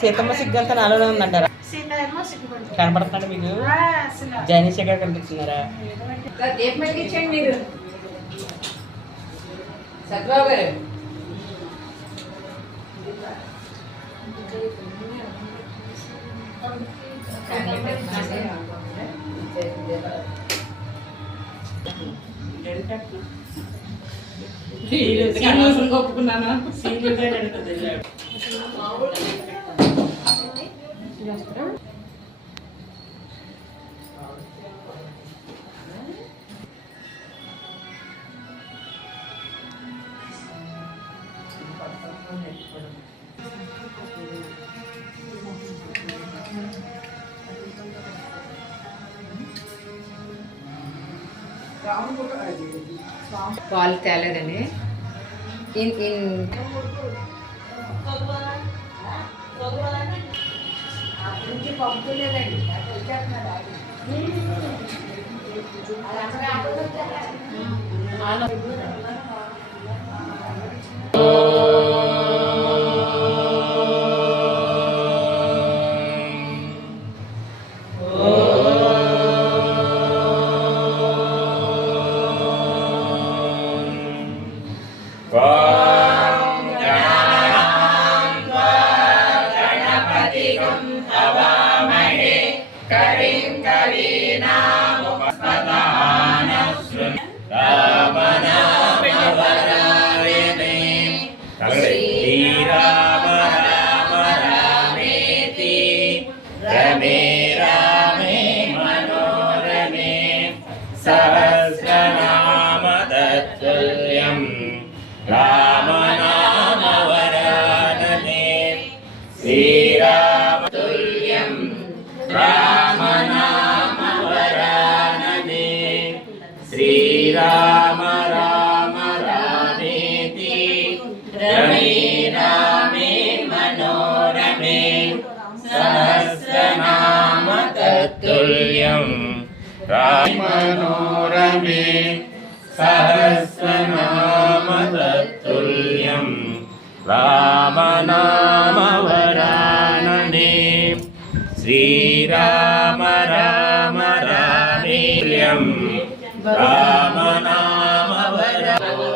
సీతమ్మ సిగ్గంతా నాలోనే ఉందంటారా? కనపడుతున్నాడు మీకు? జైనిష్ గారు కనిపిస్తున్నారా? మీరు సత్యబాబు గారు ఒప్పుకున్నాను. పాలు తేలేదండి. పంపులేదండి. सहस्रनाम तत्तुल्यं रामनाम वरानने श्रीरामतुल्यं रामनाम वरानने श्रीराम राम रामेति रमे रामे मनोरमे सहस्रनाम तत्तुल्यं मनोरमे सहस्रनाम तत्तुल्यं रामनाम वरानने श्रीराम राम रामेत्यं रामनाम वरानने